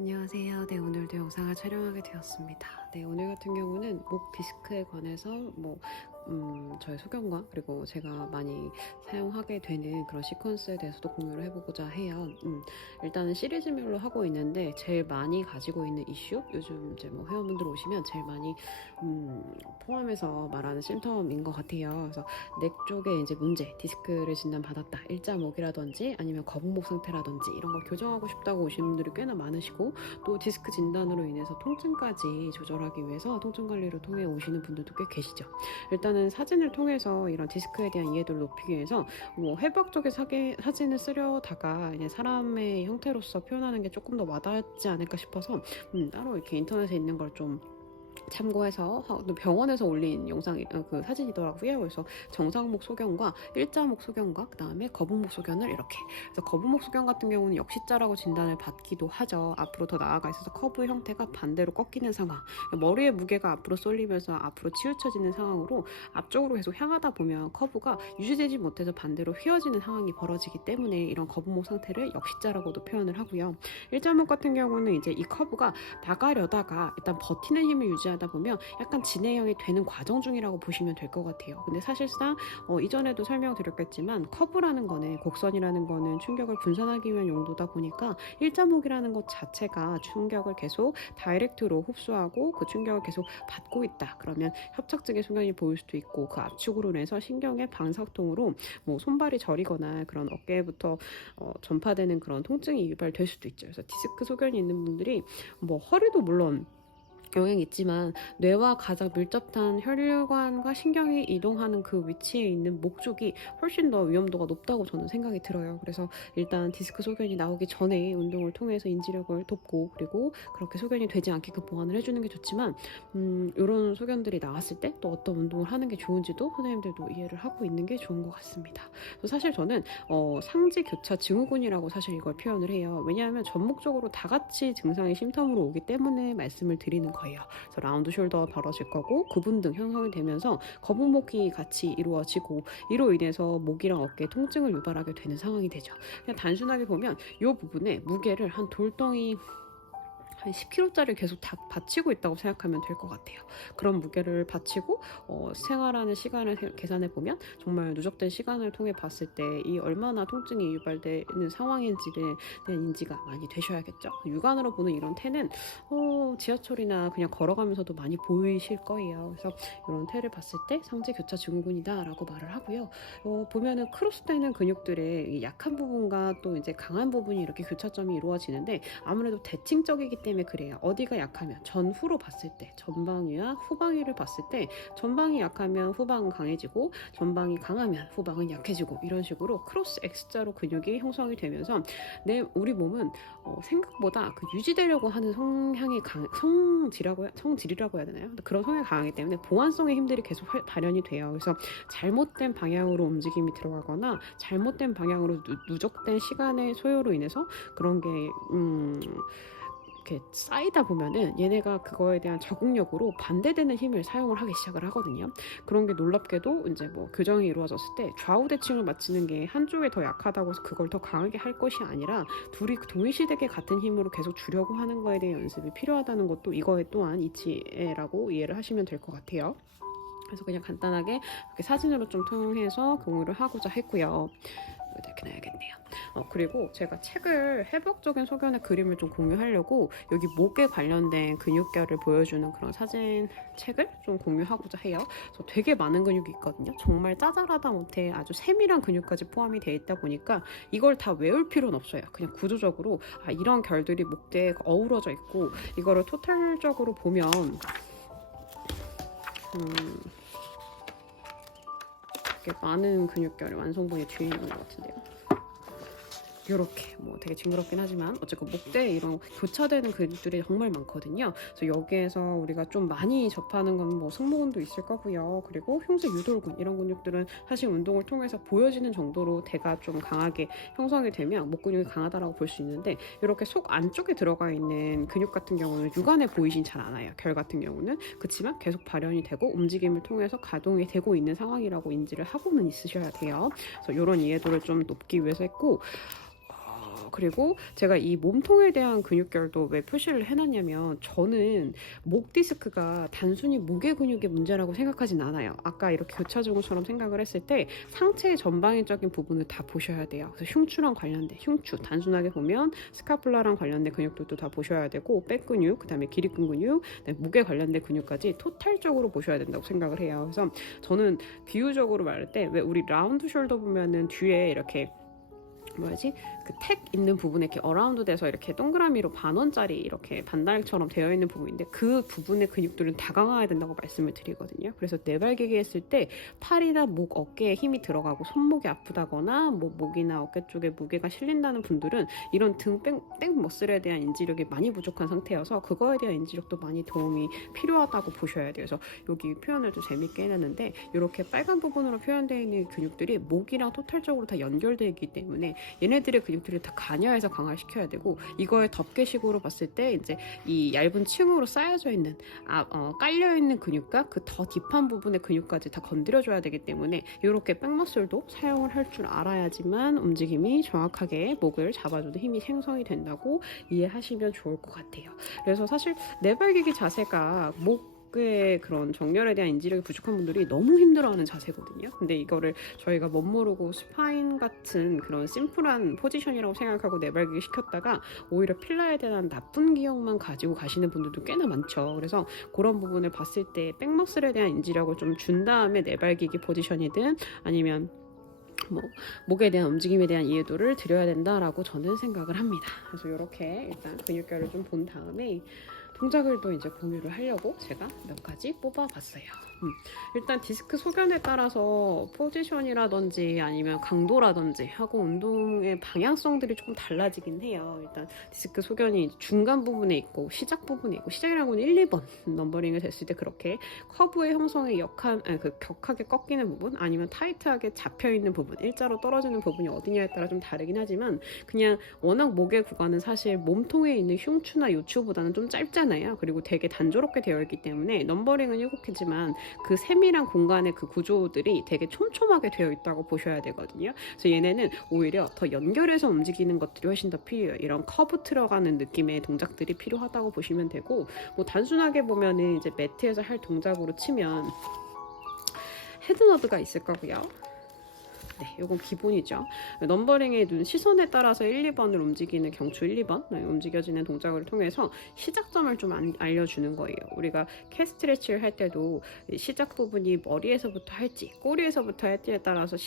안녕하세요. 네, 오늘도 영상을 촬영하게 되었습니다. 네, 오늘 같은 경우는 목 디스크에 관해서 저의 소견과 그리고 제가 많이 사용하게 되는 그런 시퀀스에 대해서도 공유를 해보고자 해요. 일단은 시리즈별로 하고 있는데 제일 많이 가지고 있는 이슈, 요즘 이제 뭐 회원분들 오시면 제일 많이 포함해서 말하는 심텀인 것 같아요. 그래서 넥 쪽에 이제 문제, 디스크를 진단받았다, 일자목이라든지 아니면 거북목 상태라든지 이런 걸 교정하고 싶다고 오시는 분들이 꽤나 많으시고, 또 디스크 진단으로 인해서 통증까지 조절하기 위해서 통증 관리를 통해 오시는 분들도 꽤 계시죠. 일단은 사진을 통해서 이런 디스크에 대한 이해도를 높이기 위해서 해부학적인 사진을 쓰려다가 이제 사람의 형태로서 표현하는 게 조금 더 와닿지 않을까 싶어서 따로 이렇게 인터넷에 있는 걸 좀 참고해서 병원에서 올린 영상 그 사진이더라고요. 그래서 정상목 소견과 일자목 소견과 그 다음에 거북목 소견을 이렇게, 그래서 거북목 소견 같은 경우는 역시자라고 진단을 받기도 하죠. 앞으로 더 나아가 있어서 커브 형태가 반대로 꺾이는 상황, 머리의 무게가 앞으로 쏠리면서 앞으로 치우쳐지는 상황으로 앞쪽으로 계속 향하다 보면 커브가 유지되지 못해서 반대로 휘어지는 상황이 벌어지기 때문에 이런 거북목 상태를 역시자라고도 표현을 하고요. 일자목 같은 경우는 이제 이 커브가 나가려다가 일단 버티는 힘을 유지하다 보면 약간 진행형이 되는 과정 중이라고 보시면 될 것 같아요. 근데 사실상 이전에도 설명드렸겠지만 커브라는 거는, 곡선이라는 거는 충격을 분산하기 위한 용도다 보니까 일자목이라는 것 자체가 충격을 계속 다이렉트로 흡수하고 그 충격을 계속 받고 있다. 그러면 협착증의 소견이 보일 수도 있고, 그 압축으로 인해서 신경의 방사통으로 손발이 저리거나 그런 어깨부터 전파되는 그런 통증이 유발될 수도 있죠. 그래서 디스크 소견이 있는 분들이 허리도 물론 영향이 있지만 뇌와 가장 밀접한 혈관과 신경이 이동하는 그 위치에 있는 목 쪽이 훨씬 더 위험도가 높다고 저는 생각이 들어요. 그래서 일단 디스크 소견이 나오기 전에 운동을 통해서 인지력을 돕고, 그리고 그렇게 소견이 되지 않게끔 보완을 해주는 게 좋지만 이런 소견들이 나왔을 때 또 어떤 운동을 하는 게 좋은지도 선생님들도 이해를 하고 있는 게 좋은 것 같습니다. 사실 저는 상지 교차 증후군이라고 사실 이걸 표현을 해요. 왜냐하면 전목적으로 다 같이 증상이 심텀으로 오기 때문에 말씀을 드리는 거예요. 그래서 라운드 숄더 벌어질 거고, 구분 등 형성이 되면서 거북목이 같이 이루어지고, 이로 인해서 목이랑 어깨에 통증을 유발하게 되는 상황이 되죠. 그냥 단순하게 보면 이 부분에 무게를 한 돌덩이 한 10kg짜리 계속 다 받치고 있다고 생각하면 될 것 같아요. 그런 무게를 받치고 생활하는 시간을 계산해 보면 정말 누적된 시간을 통해 봤을 때 이 얼마나 통증이 유발되는 상황인지에 대한 인지가 많이 되셔야겠죠. 육안으로 보는 이런 태는 지하철이나 그냥 걸어가면서도 많이 보이실 거예요. 그래서 이런 태를 봤을 때 상지 교차 증후군이다 라고 말을 하고요. 보면은 크로스되는 근육들의 약한 부분과 또 이제 강한 부분이 이렇게 교차점이 이루어지는데, 아무래도 대칭적이기 때문에 그래요. 어디가 약하면 전후로 봤을 때, 전방위와 후방위를 봤을 때 전방이 약하면 후방은 강해지고, 전방이 강하면 후방은 약해지고, 이런 식으로 크로스 X자로 근육이 형성이 되면서 우리 몸은 생각보다 그 유지되려고 하는 성향이 성질이라고 해야 되나요? 그런 성향이 강하기 때문에 보완성의 힘들이 계속 발현이 돼요. 그래서 잘못된 방향으로 움직임이 들어가거나 잘못된 방향으로 누적된 시간의 소요로 인해서 그런 게 이렇게 쌓이다 보면은 얘네가 그거에 대한 적응력으로 반대되는 힘을 사용을 하기 시작을 하거든요. 그런 게 놀랍게도 이제 교정이 이루어졌을 때 좌우 대칭을 맞추는 게 한쪽에 더 약하다고 해서 그걸 더 강하게 할 것이 아니라 둘이 동일시되게 같은 힘으로 계속 주려고 하는 거에 대한 연습이 필요하다는 것도 이거에 또한 이치라고 이해를 하시면 될 것 같아요. 그래서 그냥 간단하게 이렇게 사진으로 좀 통해서 공유를 하고자 했고요. 이렇게 놔야겠네요. 그리고 제가 책을 해부학적인 소견의 그림을 좀 공유하려고 여기 목에 관련된 근육결을 보여주는 그런 사진 책을 좀 공유하고자 해요. 그래서 되게 많은 근육이 있거든요. 정말 짜잘하다 못해 아주 세밀한 근육까지 포함이 되어 있다 보니까 이걸 다 외울 필요는 없어요. 그냥 구조적으로 이런 결들이 목대에 어우러져 있고, 이거를 토탈적으로 보면 이렇게 많은 근육결이 완성본이 뒤에 있는 것 같은데요. 이렇게 되게 징그럽긴 하지만 어쨌든 목대에 이런 교차되는 근육들이 정말 많거든요. 그래서 여기에서 우리가 좀 많이 접하는 건 승모근도 있을 거고요. 그리고 흉쇄 유돌근, 이런 근육들은 사실 운동을 통해서 보여지는 정도로 대가 좀 강하게 형성이 되면 목 근육이 강하다라고 볼 수 있는데, 이렇게 속 안쪽에 들어가 있는 근육 같은 경우는 육안에 보이진 잘 않아요. 결 같은 경우는. 그렇지만 계속 발현이 되고 움직임을 통해서 가동이 되고 있는 상황이라고 인지를 하고는 있으셔야 돼요. 그래서 이런 이해도를 좀 높기 위해서 했고, 그리고 제가 이 몸통에 대한 근육결도 왜 표시를 해놨냐면 저는 목 디스크가 단순히 목의 근육의 문제라고 생각하진 않아요. 아까 이렇게 교차증후처럼 생각을 했을 때 상체의 전방위적인 부분을 다 보셔야 돼요. 그래서 흉추랑 관련된 흉추 단순하게 보면 스카플라랑 관련된 근육들도 다 보셔야 되고 백 근육, 그다음에 기립근 근육, 목에 관련된 근육까지 토탈적으로 보셔야 된다고 생각을 해요. 그래서 저는 비유적으로 말할 때 왜 우리 라운드 숄더 보면은 뒤에 이렇게 뭐지? 그 택 있는 부분에 이렇게 어라운드 돼서 이렇게 동그라미로 반원짜리 이렇게 반달처럼 되어 있는 부분인데 그 부분의 근육들은 다 강화해야 된다고 말씀을 드리거든요. 그래서 네발기기 했을 때 팔이나 목, 어깨에 힘이 들어가고 손목이 아프다거나 뭐 목이나 어깨 쪽에 무게가 실린다는 분들은 이런 백 머슬에 대한 인지력이 많이 부족한 상태여서 그거에 대한 인지력도 많이 도움이 필요하다고 보셔야 돼요. 그래서 여기 표현을 좀 재밌게 해놨는데 이렇게 빨간 부분으로 표현되어 있는 근육들이 목이랑 토탈적으로 다 연결되어 있기 때문에 얘네들의 근육들을 다 관여해서 강화시켜야 되고 이거의 덮개식으로 봤을 때 이제 이 얇은 층으로 쌓여져 있는 깔려 있는 근육과 그 더 딥한 부분의 근육까지 다 건드려줘야 되기 때문에 이렇게 백머슬도 사용을 할 줄 알아야지만 움직임이 정확하게 목을 잡아줘도 힘이 생성이 된다고 이해하시면 좋을 것 같아요. 그래서 사실 네발기기 자세가 목의 그런 정렬에 대한 인지력이 부족한 분들이 너무 힘들어하는 자세거든요. 근데 이거를 저희가 멋모르고 스파인 같은 그런 심플한 포지션이라고 생각하고 네발기기 시켰다가 오히려 필라에 대한 나쁜 기억만 가지고 가시는 분들도 꽤나 많죠. 그래서 그런 부분을 봤을 때 백머슬에 대한 인지력을 좀 준 다음에 네발기기 포지션이든 아니면 뭐 목에 대한 움직임에 대한 이해도를 드려야 된다라고 저는 생각을 합니다. 그래서 이렇게 일단 근육결을 좀 본 다음에 동작을 또 이제 공유를 하려고 제가 몇 가지 뽑아봤어요. 일단 디스크 소견에 따라서 포지션이라든지 아니면 강도라든지 하고 운동의 방향성들이 조금 달라지긴 해요. 일단 디스크 소견이 중간 부분에 있고 시작 부분에 있고 시작이라고는 1, 2번 넘버링을 됐을 때 그렇게 커브의 형성에 격하게 꺾이는 부분 아니면 타이트하게 잡혀있는 부분 일자로 떨어지는 부분이 어디냐에 따라 좀 다르긴 하지만 그냥 워낙 목의 구간은 사실 몸통에 있는 흉추나 요추보다는 좀 짧잖아요. 그리고 되게 단조롭게 되어 있기 때문에 넘버링은 7개지만 그 세밀한 공간의 그 구조들이 되게 촘촘하게 되어 있다고 보셔야 되거든요. 그래서 얘네는 오히려 더 연결해서 움직이는 것들이 훨씬 더 필요해요. 이런 커브 들어가는 느낌의 동작들이 필요하다고 보시면 되고 뭐 단순하게 보면은 이제 매트에서 할 동작으로 치면 헤드너드가 있을 거고요. 네, 이건 기본이죠. 넘버링의 시선에 따라서 1, 2번을 움직이는 경추 1, 2번 움직여지는 동작을 통해서 시작점을 좀 알려주는 거예요. 우리가 캐스트레치를 할 때도 시작 부분이 머리에서부터 할지 꼬리에서부터 할지에 따라서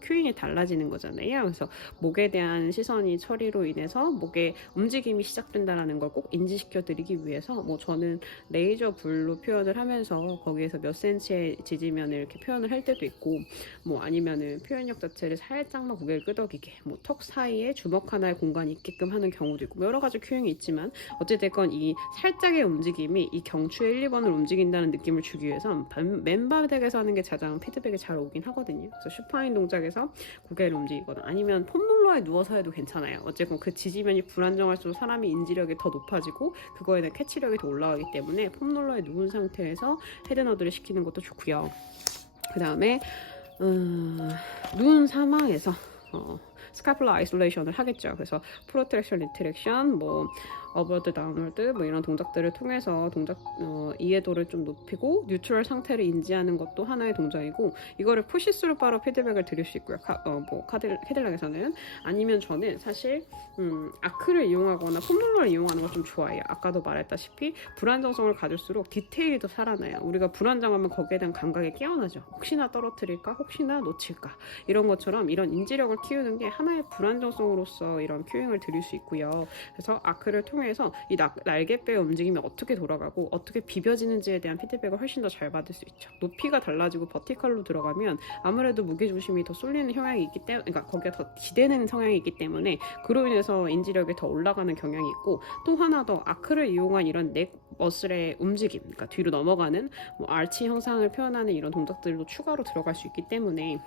큐잉이 달라지는 거잖아요. 그래서 목에 대한 시선이 처리로 인해서 목의 움직임이 시작된다는 걸 꼭 인지시켜 드리기 위해서 뭐 저는 레이저 불로 표현을 하면서 거기에서 몇 센치의 지지면을 이렇게 표현을 할 때도 있고 뭐 아니면은 표현력 자체를 살짝만 고개를 끄덕이게 뭐 턱 사이에 주먹 하나의 공간이 있게끔 하는 경우도 있고 여러 가지 큐잉이 있지만 어찌됐건 이 살짝의 움직임이 이 경추의 1, 2번을 움직인다는 느낌을 주기 위해선 맨바닥에서 하는 게 가장 피드백이 잘 오긴 하거든요. 그래서 슈파인 동작에서 고개를 움직이거나 아니면 폼롤러에 누워서 해도 괜찮아요. 어쨌건 그 지지면이 불안정할수록 사람이 인지력이 더 높아지고 그거에 대한 캐치력이 더 올라가기 때문에 폼롤러에 누운 상태에서 헤드너드를 시키는 것도 좋고요. 그 다음에 누운 상황에서 스카플라 아이솔레이션을 하겠죠. 그래서 프로트랙션, 리트랙션, 뭐 어버드, 다운워드 뭐 이런 동작들을 통해서 이해도를 좀 높이고 뉴트럴 상태를 인지하는 것도 하나의 동작이고 이거를 푸시스루 바로 피드백을 드릴 수 있고요. 캐딜락에서는 아니면 저는 사실 아크를 이용하거나 폼롤러를 이용하는 걸 좀 좋아해요. 아까도 말했다시피 불안정성을 가질수록 디테일이 더 살아나요. 우리가 불안정하면 거기에 대한 감각이 깨어나죠. 혹시나 떨어뜨릴까? 혹시나 놓칠까? 이런 것처럼 이런 인지력을 키우는 게 하나의 불안정성으로서 이런 큐잉을 드릴 수 있고요. 그래서 아크를 통해서 이 날개뼈의 움직임이 어떻게 돌아가고 어떻게 비벼지는지에 대한 피드백을 훨씬 더 잘 받을 수 있죠. 높이가 달라지고 버티컬로 들어가면 아무래도 무게중심이 더 쏠리는 경향이 있기 때문에 그러니까 거기가 더 기대는 성향이 있기 때문에 그로 인해서 인지력이 더 올라가는 경향이 있고 또 하나 더 아크를 이용한 이런 넥 머슬의 움직임 그러니까 뒤로 넘어가는 뭐 알치 형상을 표현하는 이런 동작들도 추가로 들어갈 수 있기 때문에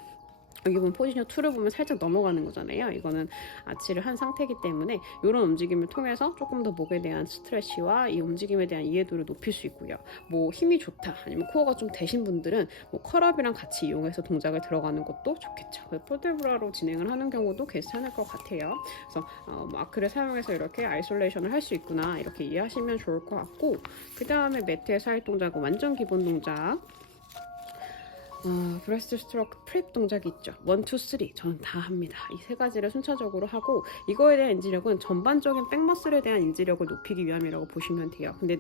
여기 보면 포지션 2를 보면 살짝 넘어가는 거잖아요. 이거는 아치를 한 상태이기 때문에 이런 움직임을 통해서 조금 더 목에 대한 스트레치와 이 움직임에 대한 이해도를 높일 수 있고요. 뭐 힘이 좋다 아니면 코어가 좀 되신 분들은 뭐 컬업이랑 같이 이용해서 동작을 들어가는 것도 좋겠죠. 폴데브라로 진행을 하는 경우도 괜찮을 것 같아요. 그래서 뭐 아크를 사용해서 이렇게 아이솔레이션을 할 수 있구나 이렇게 이해하시면 좋을 것 같고, 그 다음에 매트에서 할 동작은 완전 기본 동작. 브레스트 스트로크 프랩 동작이 있죠. 1, 2, 3 저는 다 합니다. 이 세 가지를 순차적으로 하고, 이거에 대한 인지력은 전반적인 백머슬에 대한 인지력을 높이기 위함이라고 보시면 돼요. 근데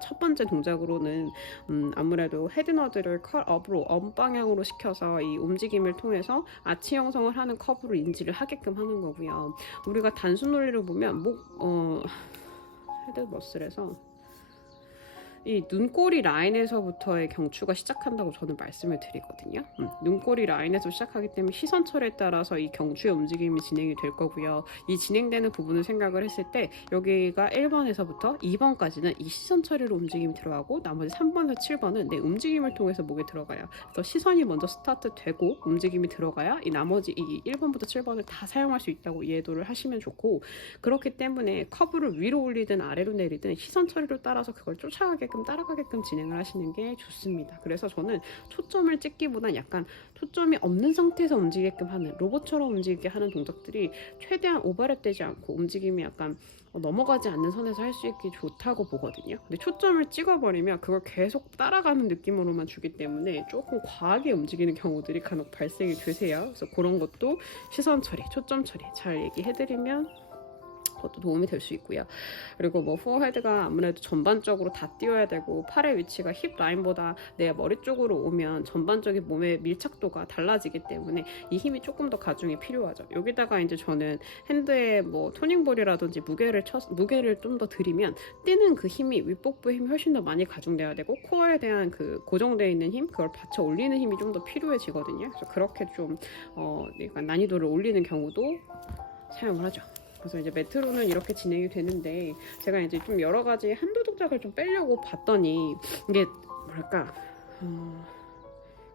첫 번째 동작으로는 아무래도 헤드너드를 컬업으로 업 방향으로 시켜서 이 움직임을 통해서 아치 형성을 하는 커브로 인지를 하게끔 하는 거고요. 우리가 단순 논리로 보면 헤드 머슬에서 이 눈꼬리 라인에서부터의 경추가 시작한다고 저는 말씀을 드리거든요. 눈꼬리 라인에서 시작하기 때문에 시선철에 따라서 이 경추의 움직임이 진행이 될 거고요. 이 진행되는 부분을 생각을 했을 때 여기가 1번에서부터 2번까지는 이 시선처리로 움직임이 들어가고, 나머지 3번에서 7번은 내 움직임을 통해서 목에 들어가요. 그래서 시선이 먼저 스타트 되고 움직임이 들어가야 이 나머지 이 1번부터 7번을 다 사용할 수 있다고 이해도를 하시면 좋고, 그렇기 때문에 커브를 위로 올리든 아래로 내리든 시선처리로 따라서 그걸 따라가게끔 진행을 하시는 게 좋습니다. 그래서 저는 초점을 찍기보단 약간 초점이 없는 상태에서 움직이게끔 하는, 로봇처럼 움직이게 하는 동작들이 최대한 오버랩 되지 않고 움직임이 약간 넘어가지 않는 선에서 할 수 있기 좋다고 보거든요. 근데 초점을 찍어버리면 그걸 계속 따라가는 느낌으로만 주기 때문에 조금 과하게 움직이는 경우들이 간혹 발생이 되세요. 그래서 그런 것도 시선 처리, 초점 처리 잘 얘기해드리면 그것도 도움이 될 수 있고요. 그리고 뭐 포어헤드가 아무래도 전반적으로 다 띄워야 되고, 팔의 위치가 힙 라인보다 내 머리 쪽으로 오면 전반적인 몸의 밀착도가 달라지기 때문에 이 힘이 조금 더 가중이 필요하죠. 여기다가 이제 저는 핸드에 뭐 토닝볼이라든지 무게를 좀 더 들이면 뛰는 그 힘이, 윗복부의 힘이 훨씬 더 많이 가중돼야 되고, 코어에 대한 그 고정되어 있는 힘, 그걸 받쳐 올리는 힘이 좀 더 필요해지거든요. 그래서 그렇게 좀 난이도를 올리는 경우도 사용을 하죠. 그래서 이제 매트로는 이렇게 진행이 되는데, 제가 이제 좀 여러 가지 한두 동작을 좀 빼려고 봤더니 이게 뭐랄까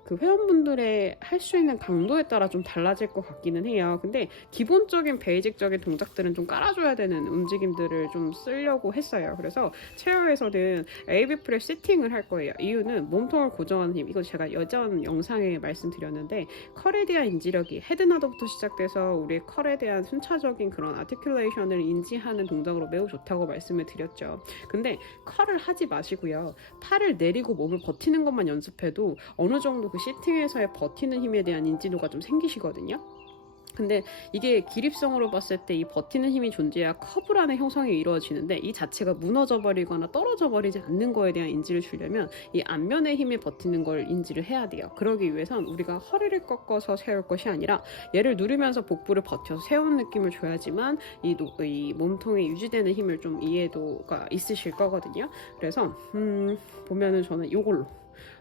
그 회원분들의 할 수 있는 강도에 따라 좀 달라질 것 같기는 해요. 근데 기본적인 베이직적인 동작들은 좀 깔아줘야 되는 움직임들을 좀 쓰려고 했어요. 그래서 체어에서는 AB 프랩 시팅을 할 거예요. 이유는 몸통을 고정하는 힘, 이거 제가 예전 영상에 말씀드렸는데, 컬에 대한 인지력이 헤드나더부터 시작돼서 우리의 컬에 대한 순차적인 그런 아티큘레이션을 인지하는 동작으로 매우 좋다고 말씀을 드렸죠. 근데 컬을 하지 마시고요. 팔을 내리고 몸을 버티는 것만 연습해도 어느 정도 그 시팅에서의 버티는 힘에 대한 인지도가 좀 생기시거든요. 근데 이게 기립성으로 봤을 때 이 버티는 힘이 존재해야 커브라는 형성이 이루어지는데, 이 자체가 무너져 버리거나 떨어져 버리지 않는 거에 대한 인지를 주려면 이 앞면의 힘에 버티는 걸 인지를 해야 돼요. 그러기 위해선 우리가 허리를 꺾어서 세울 것이 아니라 얘를 누르면서 복부를 버텨서 세우는 느낌을 줘야지만 이 몸통에 유지되는 힘을 좀 이해도가 있으실 거거든요. 그래서 보면은 저는 이걸로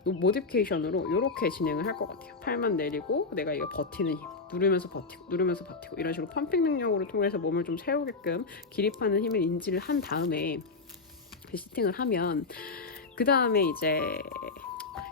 모디피케이션으로 이렇게 진행을 할 것 같아요. 팔만 내리고 내가 이거 버티는 힘, 누르면서 버티고 이런 식으로 펌핑 능력으로 통해서 몸을 좀 세우게끔 기립하는 힘을 인지를 한 다음에 시팅을 하면, 그 다음에 이제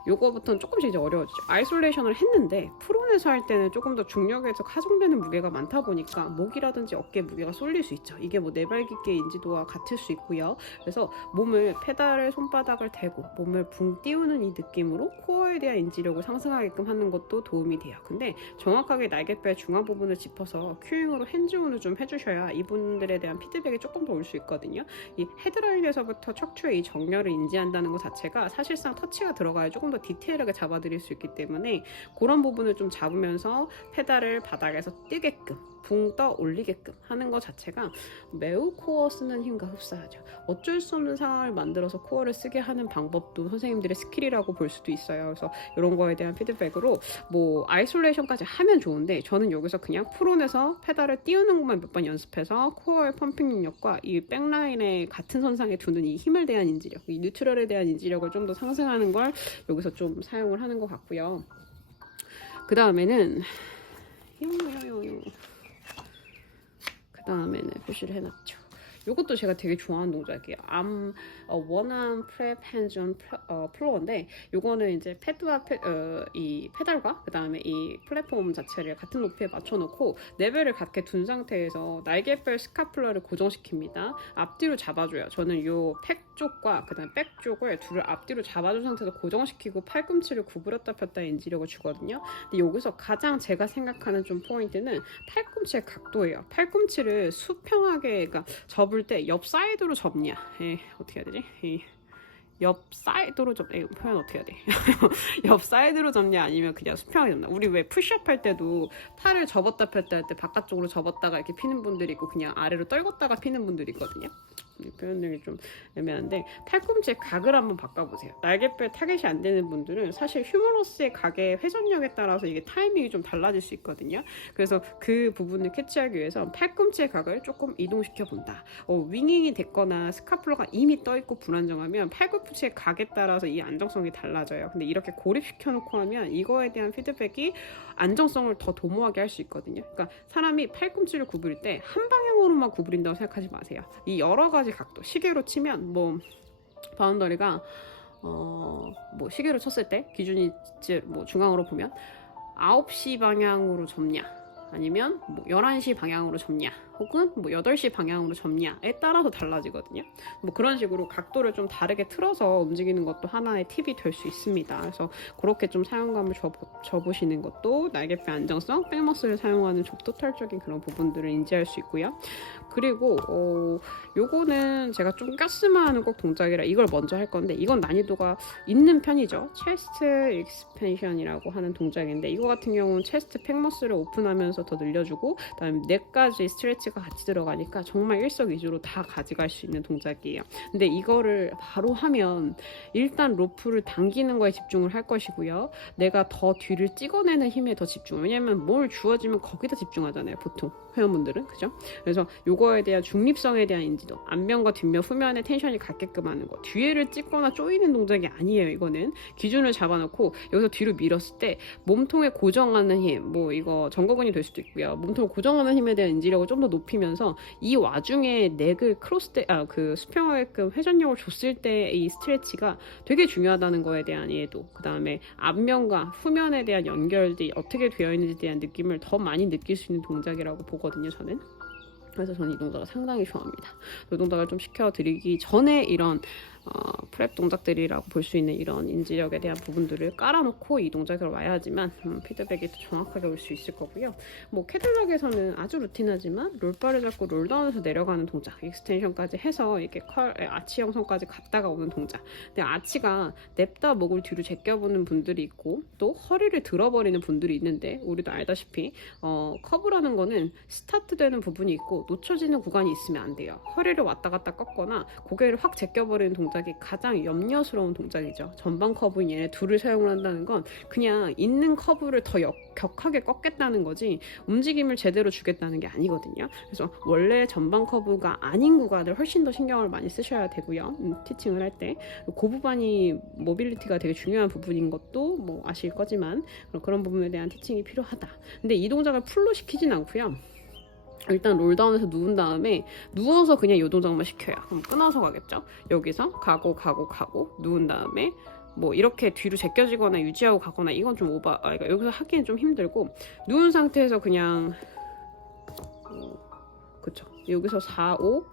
요거부터는 조금씩 이제 어려워지죠. 아이솔레이션을 했는데 프론에서 할 때는 조금 더 중력에서 가중되는 무게가 많다 보니까 목이라든지 어깨 무게가 쏠릴 수 있죠. 이게 뭐 네발 깊게 인지도와 같을 수 있고요. 그래서 몸을 페달에 손바닥을 대고 몸을 붕 띄우는 이 느낌으로 코어에 대한 인지력을 상승하게끔 하는 것도 도움이 돼요. 근데 정확하게 날개뼈의 중앙 부분을 짚어서 큐잉으로 핸즈온을 좀 해주셔야 이분들에 대한 피드백이 조금 더 올 수 있거든요. 이 헤드라인에서부터 척추의 이 정렬을 인지한다는 것 자체가 사실상 터치가 들어가야 조금 더 디테일하게 잡아드릴 수 있기 때문에 그런 부분을 좀 잡으면서 페달을 바닥에서 뜨게끔 붕 떠 올리게끔 하는 것 자체가 매우 코어 쓰는 힘과 흡사하죠. 어쩔 수 없는 상황을 만들어서 코어를 쓰게 하는 방법도 선생님들의 스킬이라고 볼 수도 있어요. 그래서 이런 거에 대한 피드백으로 뭐 아이솔레이션까지 하면 좋은데, 저는 여기서 그냥 프론에서 페달을 띄우는 것만 몇 번 연습해서 코어의 펌핑 능력과 이 백라인의 같은 선상에 두는 이 힘을 대한 인지력, 이 뉴트럴에 대한 인지력을 좀 더 상승하는 걸 여기서 좀 사용을 하는 것 같고요. 그 다음에는 표시를 해놨죠. 이것도 제가 되게 좋아하는 동작이에요. 원암 프랩 핸즈온 플로어인데 요거는 이제 이 페달과 그 다음에 이 플랫폼 자체를 같은 높이에 맞춰놓고 레벨을 같게 둔 상태에서 날개뼈 스카플러를 고정시킵니다. 앞뒤로 잡아줘요. 저는 요 팩 쪽과 그 다음에 백 쪽을 둘을 앞뒤로 잡아준 상태에서 고정시키고 팔꿈치를 구부렸다 폈다 인지력을 주거든요. 근데 여기서 가장 제가 생각하는 좀 포인트는 팔꿈치의 각도예요. 팔꿈치를 수평하게, 그러니까 접을 때 옆 사이드로 접냐, 어떻게 해야 되지? 옆 사이드로 표현 어떻게 해야 돼? 옆 사이드로 접냐 아니면 그냥 수평하게 접냐. 우리 왜 푸시업 할 때도 팔을 접었다 폈다 할 때 바깥쪽으로 접었다가 이렇게 피는 분들이 있고 그냥 아래로 떨궜다가 피는 분들이 있거든요. 이 표현들이 좀 애매한데 팔꿈치의 각을 한번 바꿔보세요. 날개뼈 타겟이 안 되는 분들은 사실 휴머러스의 각의 회전력에 따라서 이게 타이밍이 좀 달라질 수 있거든요. 그래서 그 부분을 캐치하기 위해서 팔꿈치의 각을 조금 이동시켜 본다. 윙잉이 됐거나 스카플러가 이미 떠 있고 불안정하면 팔꿈치의 각에 따라서 이 안정성이 달라져요. 근데 이렇게 고립시켜 놓고 하면 이거에 대한 피드백이 안정성을 더 도모하게 할 수 있거든요. 그러니까 사람이 팔꿈치를 구부릴 때 한 방향으로만 구부린다고 생각하지 마세요. 이 여러 가지 각도, 시계로 치면 뭐 바운더리가 뭐 시계로 쳤을 때 기준이 뭐 중앙으로 보면 9시 방향으로 접냐 아니면 뭐 11시 방향으로 접냐 혹은 뭐 8시 방향으로 접냐에 따라서 달라지거든요. 뭐 그런 식으로 각도를 좀 다르게 틀어서 움직이는 것도 하나의 팁이 될 수 있습니다. 그래서 그렇게 좀 사용감을 줘보시는 것도 날개뼈 안정성, 백머슬을 사용하는 좀 토탈적인 그런 부분들을 인지할 수 있고요. 그리고 요거는 제가 좀 가스만하는 꼭 동작이라 이걸 먼저 할 건데 이건 난이도가 있는 편이죠. 체스트 익스펜션이라고 하는 동작인데 이거 같은 경우는 체스트 팩머슬을 오픈하면서 더 늘려주고 그다음에 넥까지 스트레치가 같이 들어가니까 정말 일석이조로 다 가져갈 수 있는 동작이에요. 근데 이거를 바로 하면 일단 로프를 당기는 거에 집중을 할 것이고요. 내가 더 뒤를 찍어내는 힘에 더 집중. 왜냐면 뭘 주어지면 거기다 집중하잖아요. 보통 회원분들은 그죠? 그래서 요거에 대한 중립성에 대한 인지도, 앞면과 뒷면, 후면에 텐션이 같게끔 하는 거, 뒤에를 찍거나 조이는 동작이 아니에요. 이거는 기준을 잡아놓고 여기서 뒤로 밀었을 때 몸통에 고정하는 힘, 뭐 이거 전거근이 될 수도 있고요. 몸통을 고정하는 힘에 대한 인지력을 좀 더 높이면서 이 와중에 넥을 수평하게끔 회전력을 줬을 때 이 스트레치가 되게 중요하다는 거에 대한 이해도, 그 다음에 앞면과 후면에 대한 연결이 어떻게 되어 있는지에 대한 느낌을 더 많이 느낄 수 있는 동작이라고 보거든요, 저는. 그래서 저는 이 동작을 상당히 좋아합니다. 이 동작을 좀 시켜드리기 전에 이런 프랩 동작들이라고 볼 수 있는 이런 인지력에 대한 부분들을 깔아놓고 이 동작을 와야지만 피드백이 더 정확하게 올 수 있을 거고요. 뭐 캐딜락에서는 아주 루틴하지만 롤바를 잡고 롤다운해서 내려가는 동작, 익스텐션까지 해서 이렇게 아치 형성까지 갔다가 오는 동작. 근데 아치가 냅다 목을 뒤로 제껴보는 분들이 있고 또 허리를 들어버리는 분들이 있는데 우리도 알다시피 커브라는 거는 스타트되는 부분이 있고 놓쳐지는 구간이 있으면 안 돼요. 허리를 왔다 갔다 꺾거나 고개를 확 제껴버리는 동작이 가장 염려스러운 동작이죠. 전방 커브인 얘네 둘을 사용을 한다는 건 그냥 있는 커브를 더 격하게 꺾겠다는 거지 움직임을 제대로 주겠다는 게 아니거든요. 그래서 원래 전방 커브가 아닌 구간을 훨씬 더 신경을 많이 쓰셔야 되고요. 티칭을 할 때 그 부분이 모빌리티가 되게 중요한 부분인 것도 뭐 아실 거지만 그런 부분에 대한 티칭이 필요하다. 근데 이 동작을 풀로 시키진 않고요. 일단 롤다운해서 누운 다음에 누워서 그냥 이 동작만 시켜요. 그럼 끊어서 가겠죠. 여기서 가고 누운 다음에 뭐 이렇게 뒤로 제껴지거나 유지하고 가거나 이건 좀 그러니까 여기서 하기엔 좀 힘들고 누운 상태에서 그냥 그쵸. 여기서 4, 5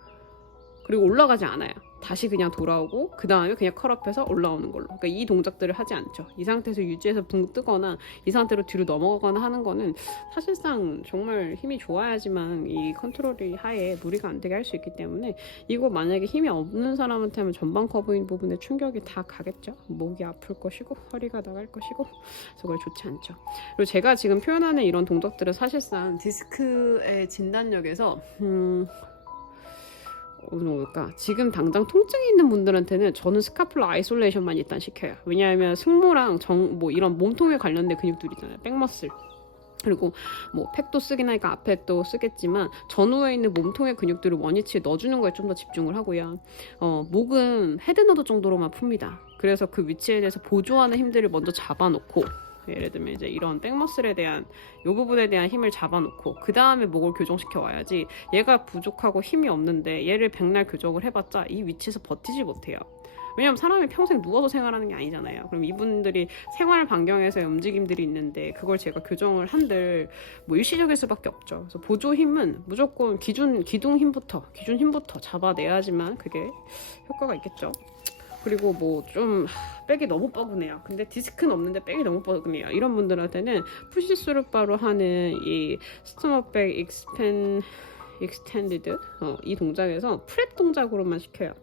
그리고 올라가지 않아요. 다시 그냥 돌아오고 그 다음에 그냥 컬업해서 올라오는 걸로. 그러니까 이 동작들을 하지 않죠. 이 상태에서 유지해서 붕 뜨거나 이 상태로 뒤로 넘어가거나 하는 거는 사실상 정말 힘이 좋아야지만 이 컨트롤이 하에 무리가 안 되게 할 수 있기 때문에 이거 만약에 힘이 없는 사람한테 하면 전방 커브인 부분에 충격이 다 가겠죠. 목이 아플 것이고 허리가 나갈 것이고 그래서 그게 좋지 않죠. 그리고 제가 지금 표현하는 이런 동작들은 사실상 디스크의 진단력에서 어느 정도일까? 지금 당장 통증이 있는 분들한테는 저는 스카플러 아이솔레이션만 일단 시켜요. 왜냐하면 승모랑 뭐 이런 몸통에 관련된 근육들 있잖아요. 백머슬. 그리고 뭐 팩도 쓰긴 하니까 앞에 또 쓰겠지만 전후에 있는 몸통의 근육들을 원위치에 넣어주는 거에 좀 더 집중을 하고요. 목은 헤드너드 정도로만 풉니다. 그래서 그 위치에 대해서 보조하는 힘들을 먼저 잡아놓고 예를 들면 이제 이런 백머슬에 대한 요 부분에 대한 힘을 잡아놓고 그 다음에 목을 교정시켜 와야지, 얘가 부족하고 힘이 없는데 얘를 백날 교정을 해봤자 이 위치에서 버티지 못해요. 왜냐면 사람이 평생 누워서 생활하는 게 아니잖아요. 그럼 이분들이 생활 반경에서의 움직임들이 있는데 그걸 제가 교정을 한들 뭐 일시적일 수밖에 없죠. 그래서 보조 힘은 무조건 기준 힘부터 잡아내야지만 그게 효과가 있겠죠. 그리고 뭐 좀 백이 너무 뻐근해요. 근데 디스크는 없는데 백이 너무 뻐근해요. 이런 분들한테는 푸시스루바로 하는 이 스토머백 익스텐디드 이 동작에서 프랩 동작으로만 시켜요.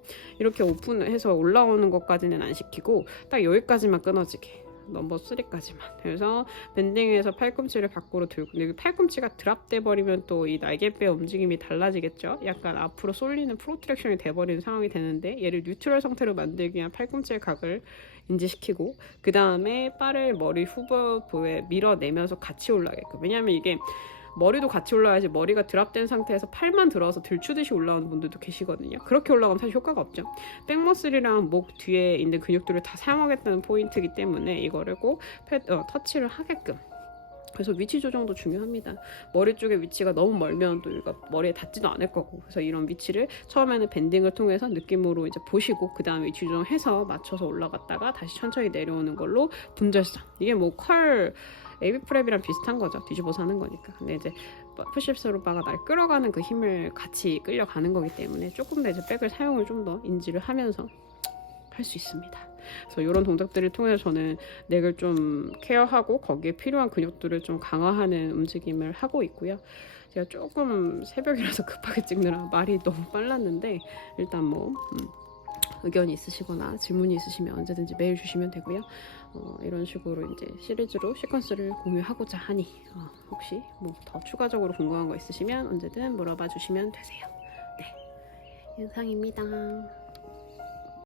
이렇게 오픈해서 올라오는 것까지는 안 시키고 딱 여기까지만 끊어지게, 넘버 3까지만. 그래서 밴딩에서 팔꿈치를 밖으로 들고, 근데 팔꿈치가 드랍돼 버리면 또 이 날개뼈 움직임이 달라지겠죠. 약간 앞으로 쏠리는 프로트랙션이 돼버리는 상황이 되는데, 얘를 뉴트럴 상태로 만들기 위한 팔꿈치의 각을 인지시키고 그 다음에 바를 머리 후보부에 밀어내면서 같이 올라가게끔. 왜냐면 이게 머리도 같이 올라야지 머리가 드랍된 상태에서 팔만 들어서 들추듯이 올라오는 분들도 계시거든요. 그렇게 올라가면 사실 효과가 없죠. 백머슬이랑 목 뒤에 있는 근육들을 다 사용하겠다는 포인트이기 때문에 이거를 꼭 터치를 하게끔. 그래서 위치 조정도 중요합니다. 머리 쪽의 위치가 너무 멀면 또 이거 머리에 닿지도 않을 거고, 그래서 이런 위치를 처음에는 밴딩을 통해서 느낌으로 이제 보시고 그 다음에 위치 조정해서 맞춰서 올라갔다가 다시 천천히 내려오는 걸로 분절성. 이게 뭐 AB 프랩이랑 비슷한 거죠. 뒤집어서 하는 거니까. 근데 이제 푸시스루바가 날 끌어가는 그 힘을 같이 끌려가는 거기 때문에 조금 더 이제 백을 사용을 좀 더 인지를 하면서 할 수 있습니다. 그래서 이런 동작들을 통해서 저는 넥을 좀 케어하고 거기에 필요한 근육들을 좀 강화하는 움직임을 하고 있고요. 제가 조금 새벽이라서 급하게 찍느라 말이 너무 빨랐는데, 일단 뭐 의견이 있으시거나 질문이 있으시면 언제든지 메일 주시면 되고요. 이런 식으로 이제 시리즈로 시퀀스를 공유하고자 하니 혹시 뭐 더 추가적으로 궁금한 거 있으시면 언제든 물어봐 주시면 되세요. 네, 이상입니다.